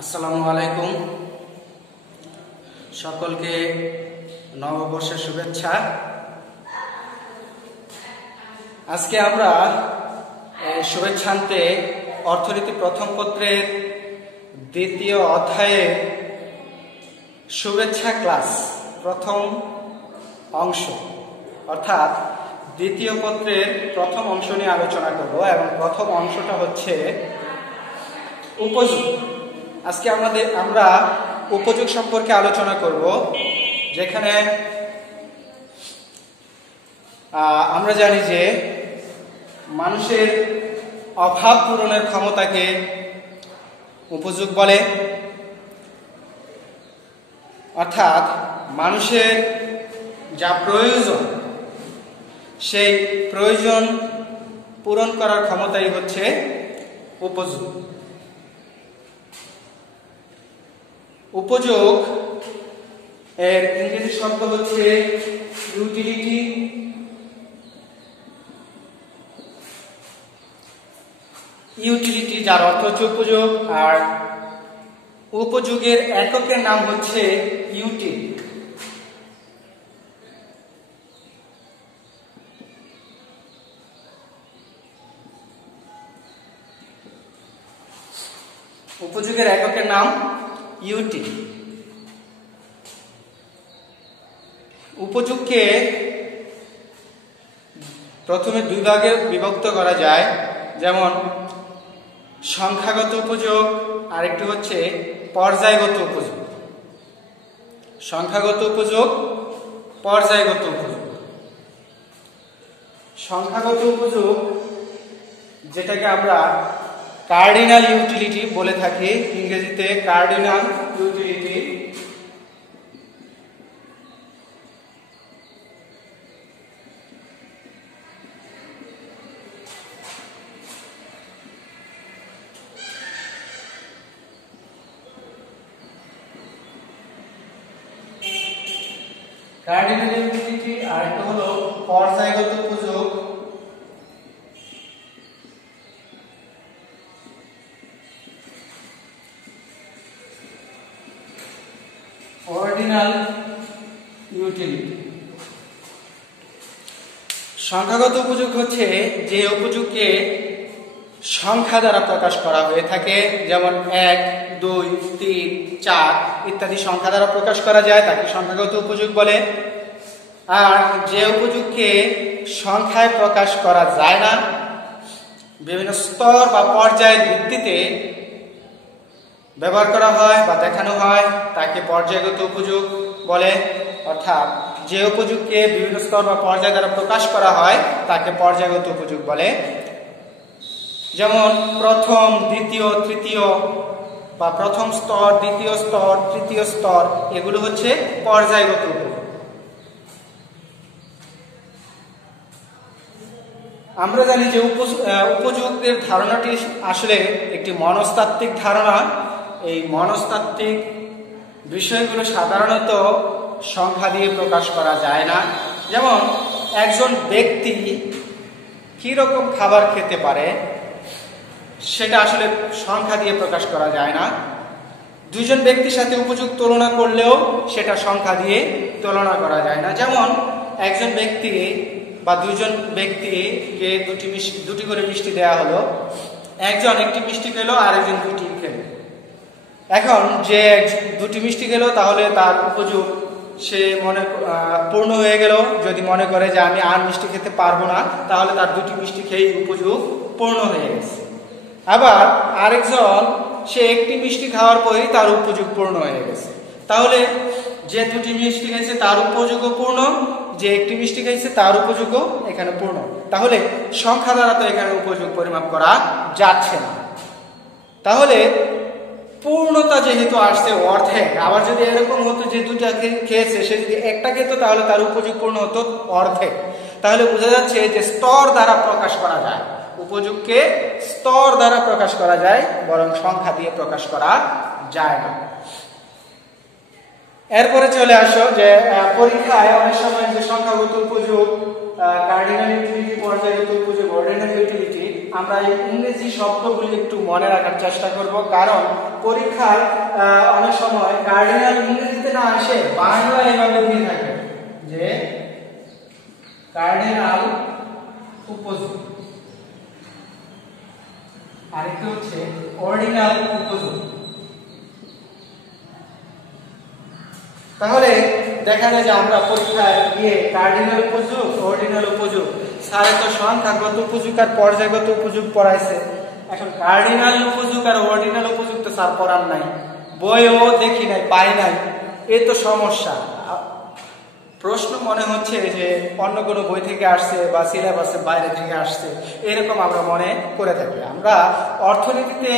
আসসালামু আলাইকুম। সকলকে নববর্ষের শুভেচ্ছা। আজকে আমরা শুভেচ্ছান্তে অর্থনীতি প্রথম পত্রের দ্বিতীয় অধ্যায়ে শুভেচ্ছা ক্লাস প্রথম অংশ অর্থাৎ দ্বিতীয় পত্রের প্রথম অংশ নিয়ে আলোচনা করব এবং প্রথম অংশটা হচ্ছে উপযোগ। আজকে আমরা উপযোগ সম্পর্কে আলোচনা করব, যেখানে আমরা জানি যে মানুষের অভাব পূরণের ক্ষমতাকে উপযোগ বলে, অর্থাৎ মানুষের যা প্রয়োজন সেই প্রয়োজন পূরণ করার ক্ষমতাই হচ্ছে উপযোগ। উপযোগ এর ইংরেজি শব্দ হচ্ছে ইউটিলিটি। ইউটিলিটি যার অর্থ হচ্ছে উপযোগ, আর উপযোগের এককের নাম হচ্ছে ইউটিল। উপযোগের এককের নাম ইউটিল। উপযোগকে প্রথমে দুই ভাগে বিভক্ত করা যায়, যেমন সংখ্যাগত উপযোগ, আরেকটি হচ্ছে পর্যায়গত উপযোগ। সংখ্যাগত উপযোগ, পর্যায়গত উপযোগ। সংখ্যাগত উপযোগ যেটাকে আমরা কার্ডিনাল ইউটিলিটি বলে থাকি, ইংরেজিতে কার্ডিনাল ইউটিলিটি। কার্ডিনাল ইউটিলিটি আর একটা হলো পর্যায়গত উপযোগ। Ordinal utility. সংখ্যাগত উপযোগ হচ্ছে যে উপযোগকে সংখ্যা দ্বারা প্রকাশ করা হয়ে থাকে, যেমন 1, 2, 3, 4 ইত্যাদি সংখ্যা দ্বারা প্রকাশ করা যায়, তাকে সংখ্যাগত উপযোগ বলে। আর যে উপযোগকে সংখ্যায় প্রকাশ করা যায় না, বিভিন্ন স্তর বা পর্যায়ের ভিত্তিতে ব্যবহার করা হয় বা দেখানো হয়, তাকে পর্যায়গত উপযোগ বলে। অর্থাৎ যে উপযোগকে বিভিন্ন স্তর বা পর্যায় দ্বারা প্রকাশ করা হয় তাকে পর্যায়গত উপযোগ বলে। যেমন প্রথম, দ্বিতীয়, তৃতীয় বা প্রথম স্তর, দ্বিতীয় স্তর, তৃতীয় স্তর, এগুলো হচ্ছে পর্যায়গত উপযোগ। আমরা জানি যে উপযোগের ধারণাটি আসলে একটি মনস্তাত্ত্বিক ধারণা। এই মনস্তাত্ত্বিক বিষয়গুলো সাধারণত সংখ্যা দিয়ে প্রকাশ করা যায় না। যেমন একজন ব্যক্তি কি রকম খাবার খেতে পারে সেটা আসলে সংখ্যা দিয়ে প্রকাশ করা যায় না। দুইজন ব্যক্তির সাথে উপযোগ তুলনা করলেও সেটা সংখ্যা দিয়ে তুলনা করা যায় না। যেমন একজন ব্যক্তি বা দুইজন ব্যক্তিকে দুটি করে মিষ্টি দেয়া হলো, একজন একটি মিষ্টি খেলো আর একজন দুটি খেলো। এখন যে দুটি মিষ্টি খেলো তাহলে তার উপযোগ সে পূর্ণ হয়ে গেল। যদি মনে করে যে আমি আর মিষ্টি খেতে পারবো না, তাহলে তার দুটি মিষ্টি খেয়ে উপযোগ পূর্ণ হয়ে গেছে। আবার আরেকজন সে একটি মিষ্টি খাওয়ার পরেই তার উপযোগ পূর্ণ হয়ে গেছে। তাহলে যে দুটি মিষ্টি খেয়েছে তার উপযোগও পূর্ণ, যে একটি মিষ্টি খেয়েছে তার উপযোগও এখানে পূর্ণ। তাহলে সংখ্যা দ্বারা তো এখানে উপযোগ পরিমাপ করা যাচ্ছে না। তাহলে পূর্ণতা যেহেতু আসছে অর্ধেক, আবার যদি এরকম হতো যে দুটা খেয়েছে সে যদি একটা খেত তাহলে তার উপযোগ পূর্ণ হতো অর্ধেক। তাহলে বোঝা যাচ্ছে যে স্তর দ্বারা প্রকাশ করা যায়, উপযোগকে স্তর দ্বারা প্রকাশ করা যায়, বরং সংখ্যা দিয়ে প্রকাশ করা যায় না। এরপরে চলে আসো যে পরীক্ষায় অনেক সময় যে সংখ্যাগত উপযোগ, কার্ডিনাল ইউটিলিটি, পর্যায়গত উপযোগ, অর্ডিনাল ইউটিলিটি আমরা এই ইংরেজি শব্দগুলি একটু মনে রাখার চেষ্টা করব, কারণ পরীক্ষায় অনেক সময় কার্ডিনাল ইংরেজিতে না আসে বাংলা এভাবে দিয়ে থাকে যে কার্ডিনাল উপযোগ, আরেকটা হচ্ছে অর্ডিনাল উপযোগ। তাহলে দেখা যায় যে আমরা পরীক্ষায় গিয়ে কার্ডিনাল উপযোগ, অর্ডিনাল উপযোগ, স্যারের তো সংখ্যাগত উপযোগ আর পর্যায়গত উপযোগ পড়াইছে, এখন কার্ডিনাল উপযোগ আর অর্ডিনাল উপযোগ তো স্যার পড়ার নাই, বইও দেখি নাই, পাই নাই, এ তো সমস্যা। প্রশ্ন মনে হচ্ছে যে অন্য কোনো বই থেকে আসছে বা সিলেবাসের বাইরে থেকে আসছে, এরকম আমরা মনে করে থাকি। আমরা অর্থনীতিতে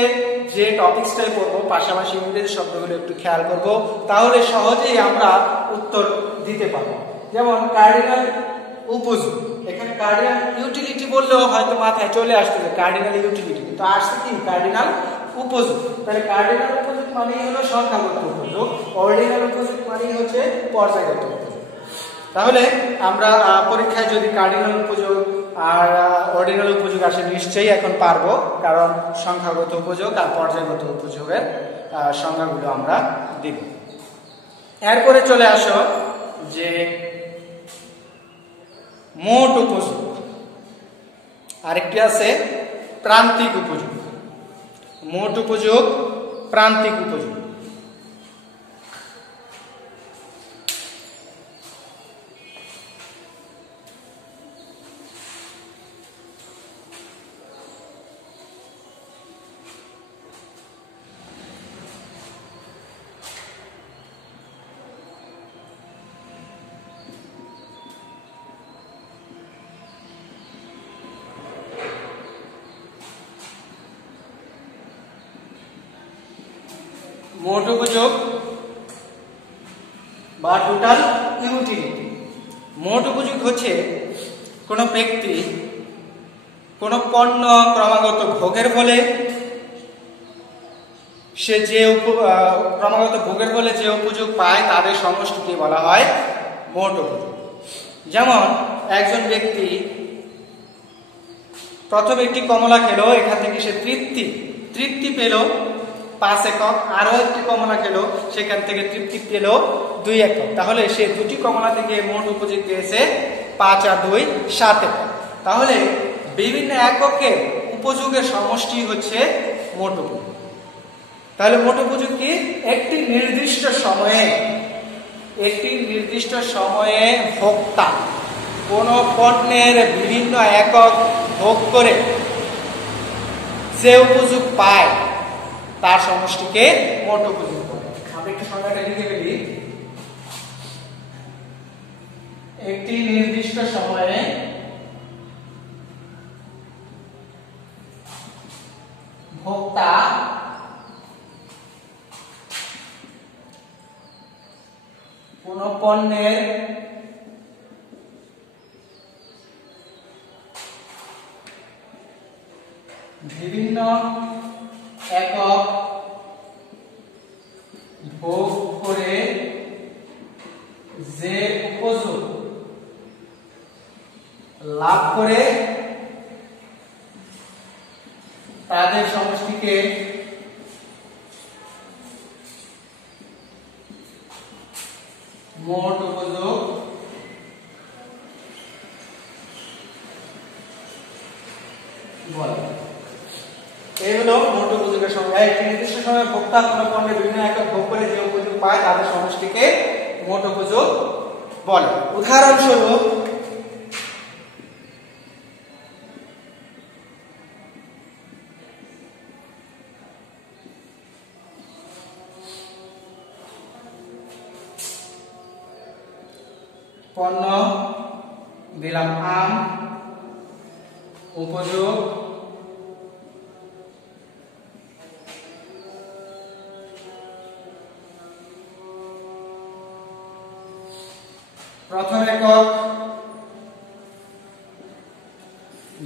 যে টপিকসটাই পড়বো পাশাপাশি ইংরেজি শব্দগুলো একটু খেয়াল করব, তাহলে সহজেই আমরা উত্তর দিতে পারবো। যেমন কার্ডিনাল উপযোগ, এখানে কার্ডিনাল ইউটিলিটি বললেও হয়তো মাথায় চলে আসছে যে কার্ডিনাল ইউটিলিটি, কিন্তু আসছে কি কার্ডিনাল উপযোগ। তাহলে কার্ডিনাল উপযোগ মানেই হলো সংখ্যাগত উপযোগ, অর্ডিনাল উপযোগ মানেই হচ্ছে পর্যায়গত উপযোগ। তাহলে আমরা পরীক্ষায় যদি কার্ডিনাল উপযোগ আর অর্ডিনাল উপযোগ আসে নিশ্চয়ই এখন পারবো, কারণ সংখ্যাগত উপযোগ আর পর্যায়গত উপযোগের সংখ্যাগুলো আমরা দিব। এরপরে চলে আসো যে মোট উপযোগ, আরেকটি আছে প্রান্তিক উপযোগ। মোট উপযোগ, প্রান্তিক উপযোগ। মোট উপযোগ বা টোটাল ইউটিলিটি। মোট উপযোগ হচ্ছে কোনো ব্যক্তি কোনো পণ্য ক্রমাগত ভোগের ফলে সে যে ক্রমাগত ভোগের ফলে যে উপযোগ পায় তাদের সমষ্টিকে বলা হয় মোট উপযোগ। যেমন একজন ব্যক্তি প্রথম একটি কমলা খেলো, এখান থেকে সে তৃপ্তি পেল 5 একক, আরো একটি কমলা খেলো, সেখান থেকে তৃপ্তি পেল 2 একক, তাহলে সে দুটি কমলা থেকে মোট উপযোগ পেয়েছে 5 আর 2 7 একক। তাহলে বিভিন্ন এককের উপযোগের সমষ্টি হচ্ছে মোট উপযোগ। তাহলে মোট উপযোগ কি? একটি নির্দিষ্ট সময়ে ভোক্তা কোন পণ্যের বিভিন্ন একক ভোগ করে যে উপযোগ পায় তার সমষ্টিকে মোট উপযোগ বলে। আমরা একটু সংজ্ঞাটা লিখে ফেলি। একটি নির্দিষ্ট সময়ে ভোক্তা কোন পণ্যের বিভিন্ন একক ভোগ করে যে উপযোগ লাভ করে তাদের সমষ্টিকে মোট উপযোগ বলে। এই হলো মোট উপযোগের সংজ্ঞা। একটি নির্দিষ্ট সময়ে ভোক্তা কোন পণ্যের বিভিন্ন একক ভোগ করে যে উপযোগ পায় তাদের সমষ্টিকে মোট উপযোগ বলে। উদাহরণস্বরূপ পণ্য দিলাম আম, উপযোগ প্রথম একক,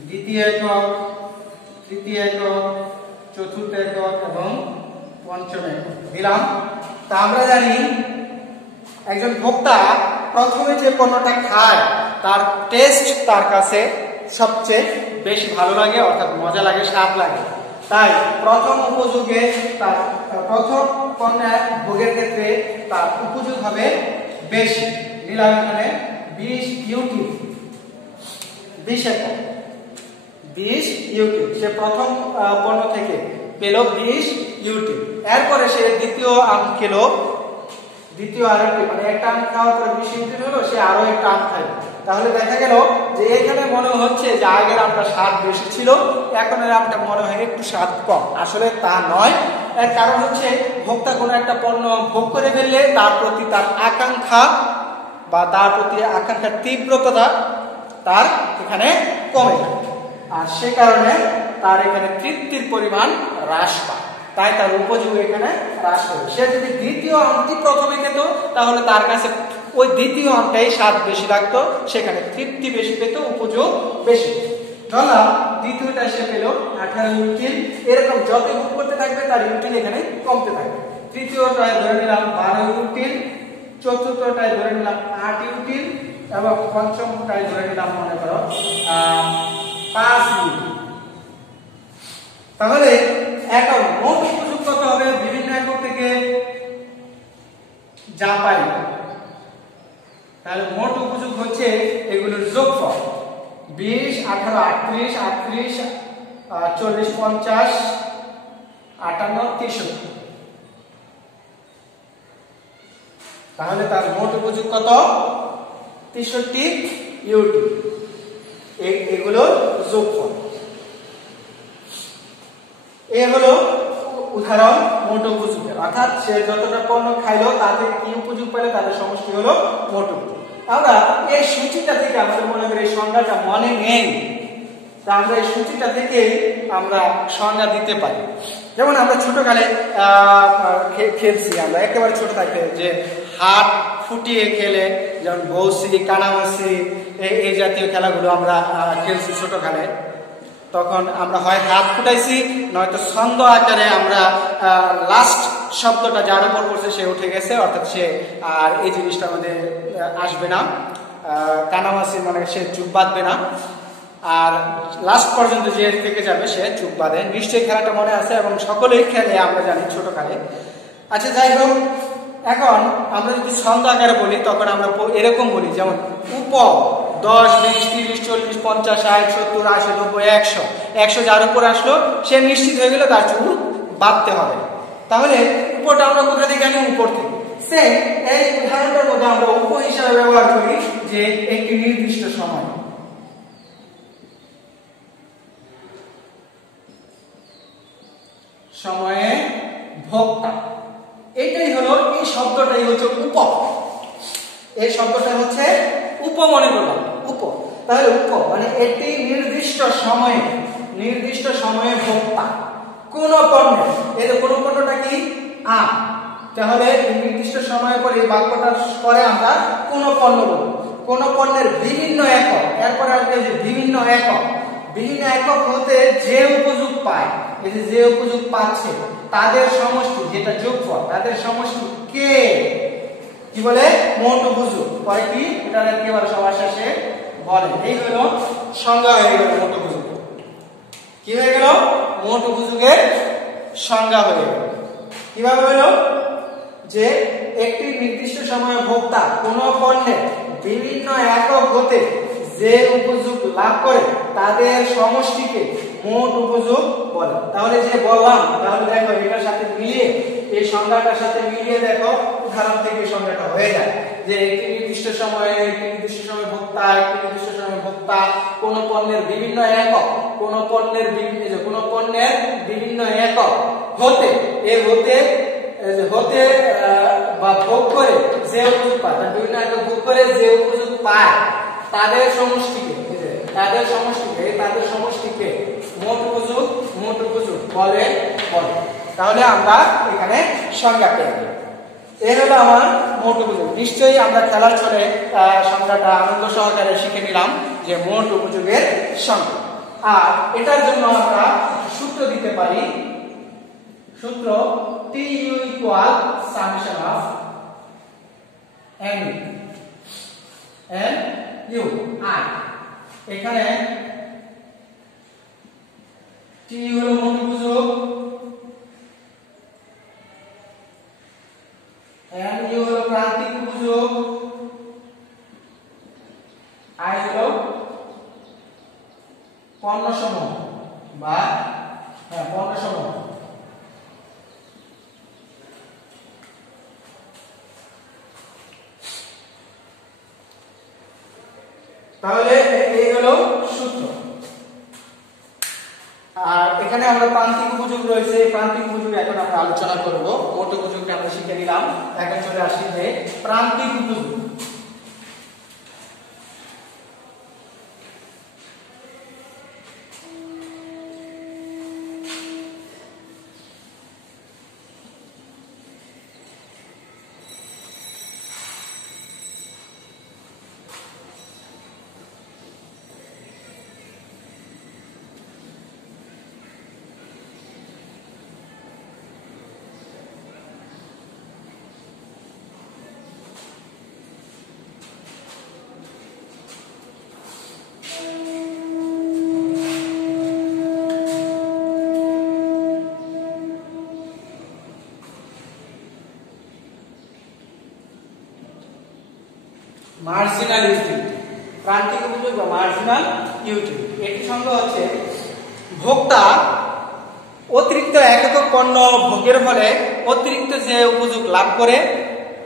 দ্বিতীয় একক, তৃতীয় একক, চতুর্থ একক এবং পঞ্চম একক দিলাম। তা আমরা জানি একজন ভোক্তা প্রথমে যে পণ্যটা খায় তার টেস্ট তার কাছে সবচেয়ে বেশি ভালো লাগে, অর্থাৎ মজা লাগে, স্বাদ লাগে। তাই প্রথম উপযোগে তার প্রথম পণ্যের ভোগের ক্ষেত্রে তার উপযোগ হবে বেশি। নিলাম এখানে 20 ইউটি, 20 একক, 20 ইউটি। সে প্রথম পণ্য থেকে পেল 20 ইউটি। এরপরে সে দ্বিতীয় আম খেলো, দ্বিতীয় আরেকটি, মানে একটা আম খাওয়ার পরে 20 ইউটি হলো, সে আরো একটা আম খাইল। তাহলে দেখা গেল যে এখানে মনে হচ্ছে যে আগের আমটা স্বাদ বেশি ছিল, এখনের আমটা মনে হয় একটু স্বাদ কম। আসলে তা নয়। এর কারণ হচ্ছে ভোক্তা কোনো একটা পণ্য ভোগ করে ফেললে তার প্রতি তার আকাঙ্ক্ষা বা তার প্রতি আকাঙ্ক্ষার তীব্রতা তার এখানে কমে যায়, আর সে কারণে তার এখানে তৃপ্তির পরিমাণ হ্রাস পায়। তাই তার উপযোগ এখানে হ্রাস হবে। সে যদি দ্বিতীয় আমটি প্রথমে খেত তাহলে তার কাছে ওই দ্বিতীয় আমটাই স্বাদ বেশি লাগতো, সেখানে তৃপ্তি বেশি পেত, উপযোগ বেশি। ধরলাম দ্বিতীয়টা সে পেল 18 ইউটিল। এরকম যত ভোগ করতে থাকবে তার ইউটিল এখানে কমতে থাকবে। তৃতীয়টায় ধরে নিলাম 12 ইউটিল, চতুর্থটায় ধরে নিলাম 8 ইউটিল এবং পঞ্চমটায় ধরে নিলাম মনে করো 5 ইউটিল। তাহলে এখন মোট উপযোগ কত হবে বিভিন্ন একক থেকে যা পাই, তাহলে মোট উপযোগ হচ্ছে এগুলোর যোগফল 20, 18, 38, 38, 40, 50, 58, 63। তাহলে তার মোট উপযোগ কত? 63 ইউটি। এগুলোর যোগফল। এ হলো উদাহরণ মোট উপযোগের, অর্থাৎ সে যতটা পণ্য খাইলো তা থেকে কি উপযোগ পেলে তাদের সমষ্টি হলো মোট উপযোগ। আমরা এই সূচিটা থেকে আমাদের মনে করি এই সংজ্ঞাটা মনে নেই, তা আমরা এই সূচিটা থেকে আমরা সংজ্ঞা দিতে পারি। যেমন আমরা ছোটকালে খেলছি, আমরা একেবারে ছোট থাকতে যে হাত ফুটিয়ে খেলে, যেমন বৌসি, কানামাসি, এই জাতীয় খেলাগুলো আমরা খেলছি ছোটকালে। তখন আমরা হয় হাত ফুটাইছি, নয়তো ছন্দ আকারে আমরা লাস্ট শব্দটা যার উপর পড়ছে সে উঠে গেছে, অর্থাৎ সে আর এই জিনিসটা আমাদের আসবে না। কানামাসি মানে সে চুপ বাঁধবে না, আর লাস্ট পর্যন্ত যে থেকে যাবে সে চুপ বাঁধে। নিশ্চয়ই খেলাটা মনে আছে এবং সকলেই খেলে, আমরা জানি ছোটকালে। আচ্ছা, যাই হোক, এখন আমরা যদি ছন্দ আকারে বলি তখন আমরা এরকম বলি, যেমন উপ 10, 20, 30, 40, 50, 60, 70, 80, 90, 100। 100 যার উপর আসলো সে নিশ্চিত হয়ে গেল তার চুল বাঁধতে হবে। তাহলে উপরটা আমরা কোথা থেকে আনি? উপর থেকে। সেম এই উদাহরণটার মধ্যে আমরা উপ হিসাবে ব্যবহার করি যে একটি নির্দিষ্ট সময়ে ভোক্তা, এটাই হলো, এই শব্দটাই হচ্ছে উপ। এই শব্দটা হচ্ছে উপ, মনে করলাম উপ। তাহলে উপ মানে একটি নির্দিষ্ট সময়ে ভোক্তা কোন পণ্য। এই কোন পণ্যটা কি? আম। তাহলে নির্দিষ্ট সময় পরে এই বাক্যটা পরে আমরা কোন পণ্য বলবো। কোন পণ্যের বিভিন্ন একক, এরপরে আসবে যে বিভিন্ন একক। বিভিন্ন একক হতে যে উপযোগ পায়, এই যে উপযোগ পাচ্ছে তাদের সমষ্টি, যেটা যোগফল, তাদের সমষ্টি কে কি বলে? মোট উপযোগ। পরে কি এটা একেবারে সবার শেষে বলে। এই হলো সংজ্ঞা হয়ে গেল মোট উপযোগ। কি হয়ে গেল? মোট উপযোগের সংজ্ঞা হয়ে গেল। কিভাবে হলো? যে একটি নির্দিষ্ট সময়ে ভোক্তা কোন পণ্যের বিভিন্ন একক হতে যে উপযোগ লাভ করে তাদের সমষ্টিকে মোট উপযোগ বলে। তাহলে যে বললাম, তাহলে দেখো এটার সাথে মিলিয়ে, এই সংজ্ঞাটার সাথে মিলিয়ে দেখো উদাহরণ থেকে সংজ্ঞাটা হয়ে যায় যে একটি নির্দিষ্ট সময়ে ভোক্তা, কোন পণ্যের বিভিন্ন একক, কোন পণ্যের বিভিন্ন একক হতে বা ভোগ করে যে উপযোগ পায়, বিভিন্ন একক ভোগ করে যে উপযোগ পায় তাদের সমষ্টিকে মোট উপযোগ বলে। তাহলে আমরা এখানে সংজ্ঞা পেয়ে গেলাম। এই হলো আমার মোট উপযোগ। নিশ্চয়ই আমরা খেলার ছলে সংজ্ঞাটা আনন্দ সহকারে শিখে নিলাম যে মোট উপযোগের সংজ্ঞা। আর এটার জন্য আমরা সূত্র দিতে পারি। সূত্র TU = summation of NU, এখানে টি হলো মোট উপযোগ, এন ইউ হলো প্রান্তিক উপযোগ, আই হলো পণ্য সমূহ বা পণ্য সমূহ। তাহলে এই হলো সূত্র। আর এখানে আমরা প্রান্তিক উপযোগ রয়েছে, প্রান্তিক উপযোগ এখন আমরা আলোচনা করব। মোট উপযোগটা আমরা শিখে নিলাম, এখন চলে আসি যে প্রান্তিক উপযোগ। মার্জিনাল ইউটিলিটি, প্রান্তিক উপযোগ বা মার্জিনাল ইউটিলিটি, এটি সংজ্ঞা হচ্ছে ভোক্তা অতিরিক্ত একক পণ্য ভোগের ফলে অতিরিক্ত যে উপযোগ লাভ করে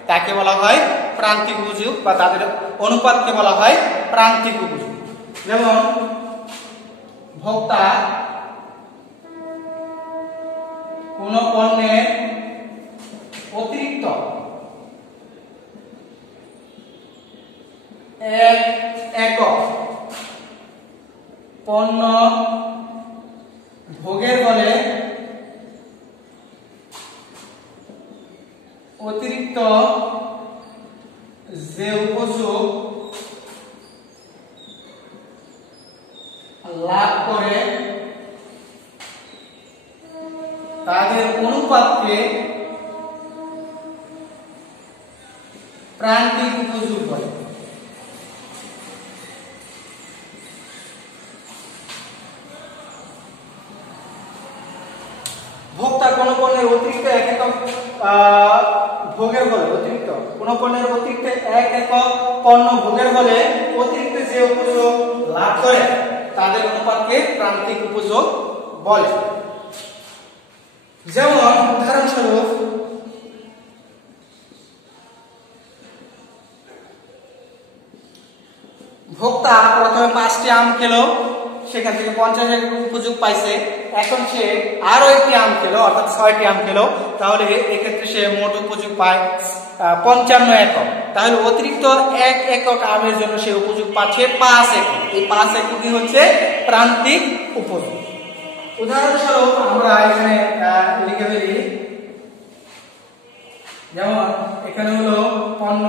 তাকে বলা হয় প্রান্তিক উপযোগ বা তাদের অনুপাতকে বলা হয় প্রান্তিক উপযোগ। যেমন ভোক্তা কোন পণ্যের অতিরিক্ত একক পণ্য ভোগের ফলে অতিরিক্ত যে উপযোগ লাভ করে তাদের অনুপাতকে প্রান্তিক উপযোগ বলে। ভোক্তা কোন পণ্যের অতিরিক্ত এক একক ভোগের ফলে অতিরিক্ত কোন পণ্যের অতিরিক্ত এক একক পণ্য ভোগের ফলে অতিরিক্ত যে উপযোগ লাভ করে তাদের অনুপাতকে প্রান্তিক উপযোগ বলে। যেমন উদাহরণস্বরূপ ভোক্তা প্রথমে 5টি আম খেলো, সেখান থেকে 50 একক উপযোগ পাইছে, এখন সে আরো একটি আম খেলো অর্থাৎ 6টি আম খেলো, তাহলে এক্ষেত্রে সে মোট উপযোগ পায় 55 একক। তাহলে অতিরিক্ত 1 একক আমের জন্য সে উপযোগ পাচ্ছে 5 একক। এই 5 এককই হচ্ছে প্রান্তিক উপযোগ। উদাহরণস্বরূপ আমরা এখানে লিখে ফেলি, যেমন এখানে হলো পণ্য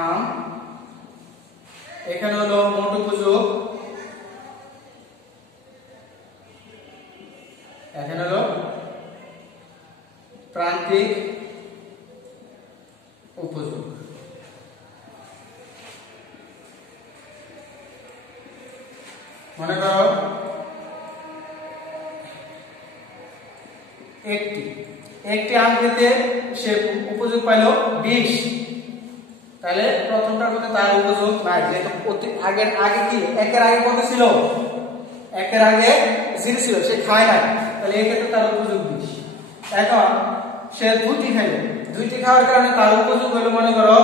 আম, এখানে হলো মোট উপযোগ, এখানে হলো প্রান্তিক উপযোগ। মনে করো একটি আম খেতে সে উপযোগ পাইল 20, তাহলে প্রথমটার মধ্যে তার উপযোগ নাই, যেহেতু আগে কি একের আগে কত ছিল, একের আগে 0 ছিল, সে খায় না, তাহলে এই ক্ষেত্রে তার উপযোগ 20। এখন সে 2টি খাইল, 2টি খাওয়ার কারণে তার উপযোগ হলো মনে করো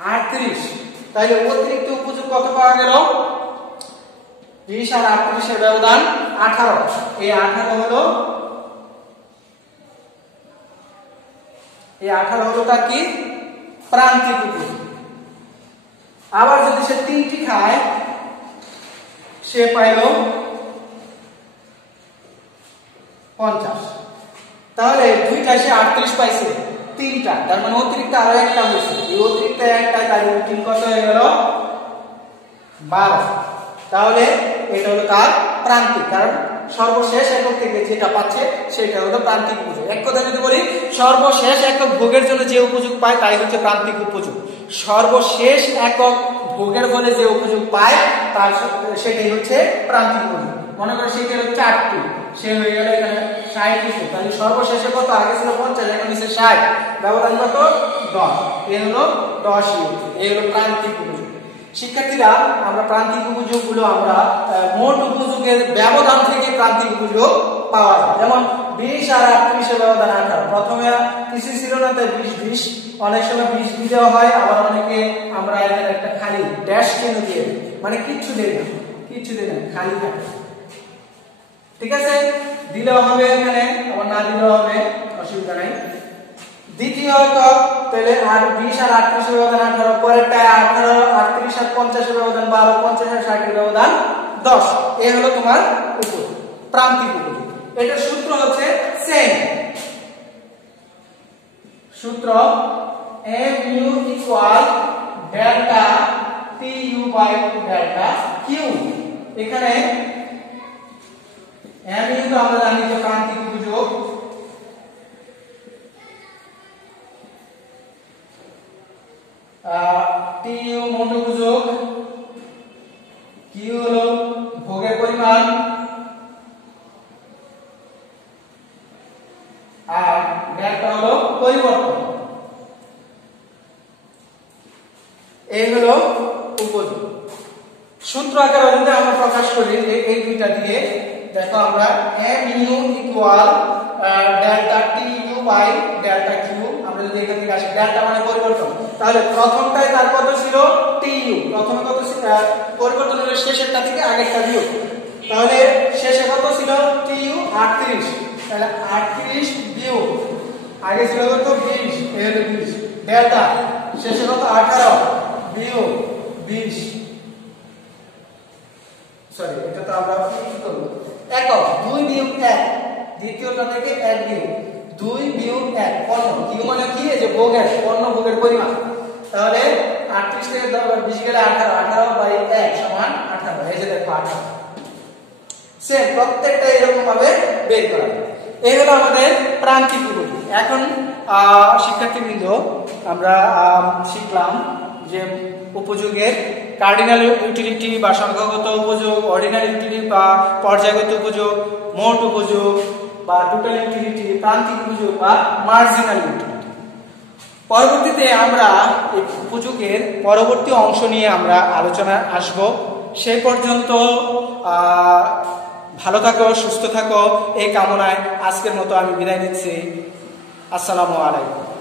38, তাহলে অতিরিক্ত উপযোগ কত পাওয়া গেল, 20 আর 38 এর ব্যবধান 18। এই 18 হলো তার কি প্রান্তিক উপযোগ। আবার যদি সে 3টি খায় সে পাইল 50, তাহলে 2টা সে 38 পাইছে, 3টা, তার মানে অতিরিক্ত আরো একটা হয়েছে, এই অতিরিক্ত একটা তার 3 কত হয়ে গেল 12। তাহলে এটা হলো তার প্রান্তিক, কারণ সর্বশেষ একক থেকে যেটা পাচ্ছে সেটা হলো প্রান্তিক উপযোগ। এক কথা যদি বলি, সর্বশেষ একক ভোগের জন্য যে উপযোগ পায় তাই হচ্ছে প্রান্তিক উপযোগ। সর্বশেষ একক ভোগের ফলে যে উপযোগ পায় তার সেটাই হচ্ছে প্রান্তিক উপযোগ। মনে করো সেটা হলো 4টি, সে হয়ে গেল এখানে 60। তাহলে সর্বশেষে কত? আগে ছিল 50, এখন নিচে 60, ব্যবধান কত? 10। এই হলো 10 ইউনিট। এই হলো প্রান্তিক উপযোগ। শিক্ষার্থীরা, আমরা প্রান্তিক উপযোগগুলো আমরা মোট উপযোগের ব্যবধান থেকে প্রান্তিক উপযোগ পাওয়া যায়। যেমন 20 আর 38 এর ব্যবধান 18। প্রথমে কিছু ছিল না, তাই 20 অনেক সময় 20 দেওয়া হয়, আবার অনেকে আমরা এখানে একটা খালি ড্যাশ চিহ্ন দিয়ে দিই, মানে কিচ্ছু দেই না, খালি থাকে। ঠিক আছে, দিলেও হবে এখানে, আবার না দিলেও হবে, অসুবিধা নাই। দ্বিতীয়ত তাহলে 20 আর 38 এর ব্যবধান 18, পরেরটা 18, 38 আর 50 এর ব্যবধান 12, 50 আর 60 এর ব্যবধান 10। এই হলো তোমার উপযোগ, প্রান্তিক উপযোগ। এটার সূত্র হচ্ছে সেম সূত্র, mu equal delta tu by delta q। এখানে mu তো আমরা জানি যে প্রান্তিক উপযোগ, tu মোট উপযোগ, q হলো ভোগের পরিমাণ, আর ডেল্টা হলো পরিবর্তন। এই হলো উপযোগ। সূত্র আকারে যদি আমরা প্রকাশ করি এই দুইটা দিয়ে, দেখো আমরা mu equal delta tu by delta q। আমরা যদি এখান থেকে আসি, ডেল্টা মানে পরিবর্তন, তাহলে প্রথমটায় তার কত ছিল? tu। প্রথমে কত ছিল? পরিবর্তন হলো শেষেরটা থেকে আগেরটা বিয়োগ, তাহলে শেষে কত ছিল? tu 38। তাহলে 38 বিয়োগ আগে ছিল কত? 20, এর 20 ডেল্টা, শেষে কত? 18 বিয়োগ 20। সরি, এটা তো আমরা কি করব? একক 2 বিয়োগ 1, দ্বিতীয়টা থেকে 1 বিয়োগ 2 বিয়োগ 1 15। কি মানে কি? এই যে ভোগের ভোগের পরিমাণ। তাহলে 38 থেকে 20 গেলে 18, 18 বাই 1 সমান 18। এই যে দেখো 18। সেম প্রত্যেকটা এরকম ভাবে বের করা যায়। এই হলো আমাদের প্রান্তিক উপযোগ। এখন শিক্ষার্থীবৃন্দ, আমরা শিখলাম যে উপযোগের কার্ডিনাল ইউটিলিটি বা সংখ্যাগত উপযোগ, অর্ডিনাল ইউটিলিটি বা পর্যায়গত উপযোগ, মোট উপযোগ বা টোটাল ইউটিলিটি, প্রান্তিক উপযোগ বা মার্জিনাল ইউটিলিটি। পরবর্তীতে আমরা এই উপযোগের পরবর্তী অংশ নিয়ে আমরা আলোচনা আসব। সেই পর্যন্ত ভালো থাকো, সুস্থ থাকো, এই কামনায় আজকের মতো আমি বিদায় নিচ্ছি। আসসালামু আলাইকুম।